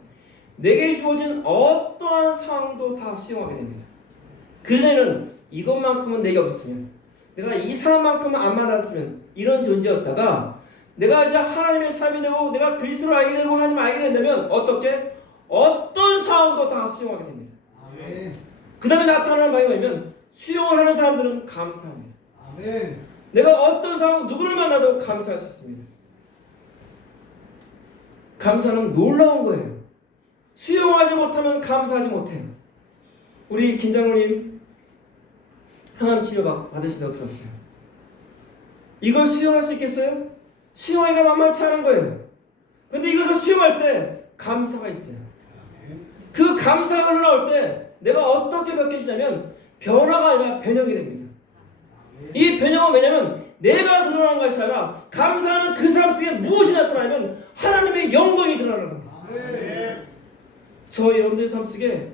내게 주어진 어떠한 상황도 다 수용하게 됩니다. 그전에는 이것만큼은 내게 없었으면 내가 이 사람만큼은 안 만났으면 이런 존재였다가 내가 이제 하나님의 삶이 되고 내가 그리스도를 알게 되고 하나님을 알게 된다면 어떻게? 어떤 상황도 다 수용하게 됩니다. 그 다음에 나타나는 바가 뭐냐면 수용을 하는 사람들은 감사합니다. 아멘. 내가 어떤 상황 누구를 만나도 감사할 수 있습니다. 감사는 놀라운 거예요. 수용하지 못하면 감사하지 못해요. 우리 김 장로님 항암 치료 받으신다고 들었어요. 이걸 수용할 수 있겠어요? 수용하기가 만만치 않은 거예요. 근데 이것을 수용할 때 감사가 있어요. 그 감사가 흘러올 때 내가 어떻게 바뀌어지냐면 변화가 아니라 변형이 됩니다. 이 변형은 왜냐면 내가 드러나는 것이 아니라 감사하는 그 사람 속에 무엇이 나타나면 하나님의 영광이 드러나는 겁니다. 저 여러분들의 삶 속에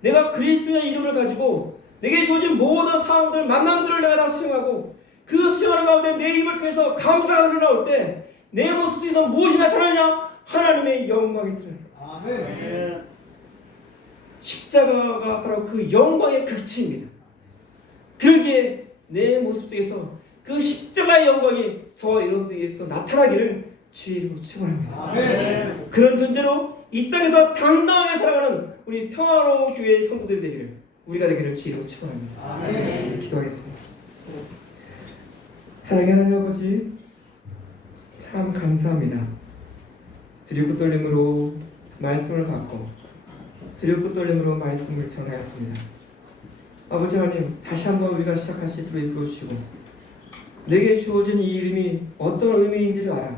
내가 그리스도의 이름을 가지고 내게 주어진 모든 상황들, 만남들을 내가 다 수용하고 그 수용하는 가운데 내 입을 통해서 감사가 흘러나올 때 내 모습 속에서 무엇이 나타나냐? 하나님의 영광이 드러나요. 아멘. 십자가가 바로 그 영광의 극치입니다. 그러기에 내 모습 속에서 그 십자가의 영광이 저와 여러분들에게서 나타나기를 주의 이름으로 축원합니다. 아멘. 그런 존재로 이 땅에서 당당하게 살아가는 우리 평화로운 교회의 성도들이 되기를 우리가 되기를 주의 이름으로 축원합니다. 아멘. 기도하겠습니다. 사랑하는 하나님 아버지 참 감사합니다. 드리고 떨림으로 말씀을 받고 드리고 떨림으로 말씀을 전하였습니다. 아버지 하나님 다시 한번 우리가 시작할 수 있도록 이끌어 주시고 내게 주어진 이 이름이 어떤 의미인지를 알아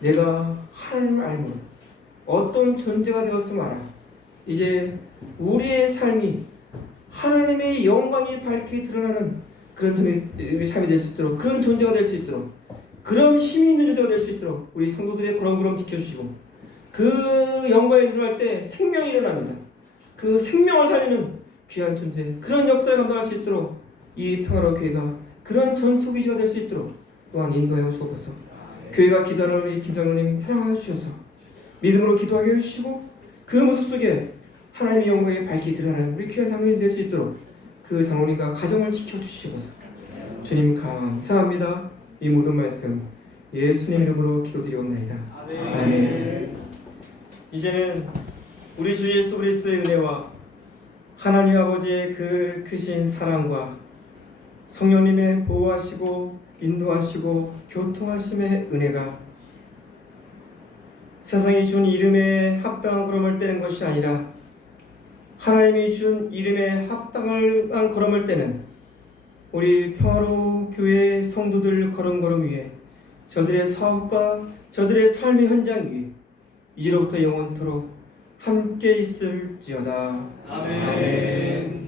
내가 하나님을 알면 어떤 존재가 되었음을 알아 이제 우리의 삶이 하나님의 영광이 밝게 드러나는 그 그런 우리 삶이 될 수 있도록, 그런 존재가 될 수 있도록, 그런 힘이 있는 존재가 될 수 있도록 우리 성도들의 걸음걸음 지켜주시고, 그 영광이 일어날 때 생명이 일어납니다. 그 생명을 살리는 귀한 존재, 그런 역사를 감당할 수 있도록 이 평화로운 교회가 그런 전투기지가 될 수 있도록 또한 인도하여 주옵소서. 교회가 기도하는 우리 김장로님 사랑하여 주셔서 믿음으로 기도하게 해주시고, 그 모습 속에 하나님의 영광이 밝게 드러나는 우리 귀한 장로님 될 수 있도록 그 장로님과 가정을 지켜주시옵소서. 주님 감사합니다. 이 모든 말씀 예수님 이름으로 기도드리옵나이다. 아멘. 이제는 우리 주 예수 그리스도의 은혜와 하나님 아버지의 그 크신 사랑과 성령님의 보호하시고 인도하시고 교통하심의 은혜가 세상이 준 이름에 합당한 걸음을 떼는 것이 아니라 하나님이 준 이름에 합당한 걸음을 떼는 우리 평화로 교회 성도들 걸음걸음 위에 저들의 사업과 저들의 삶의 현장 위에 이제로부터 영원토록 함께 있을지어다. 아멘.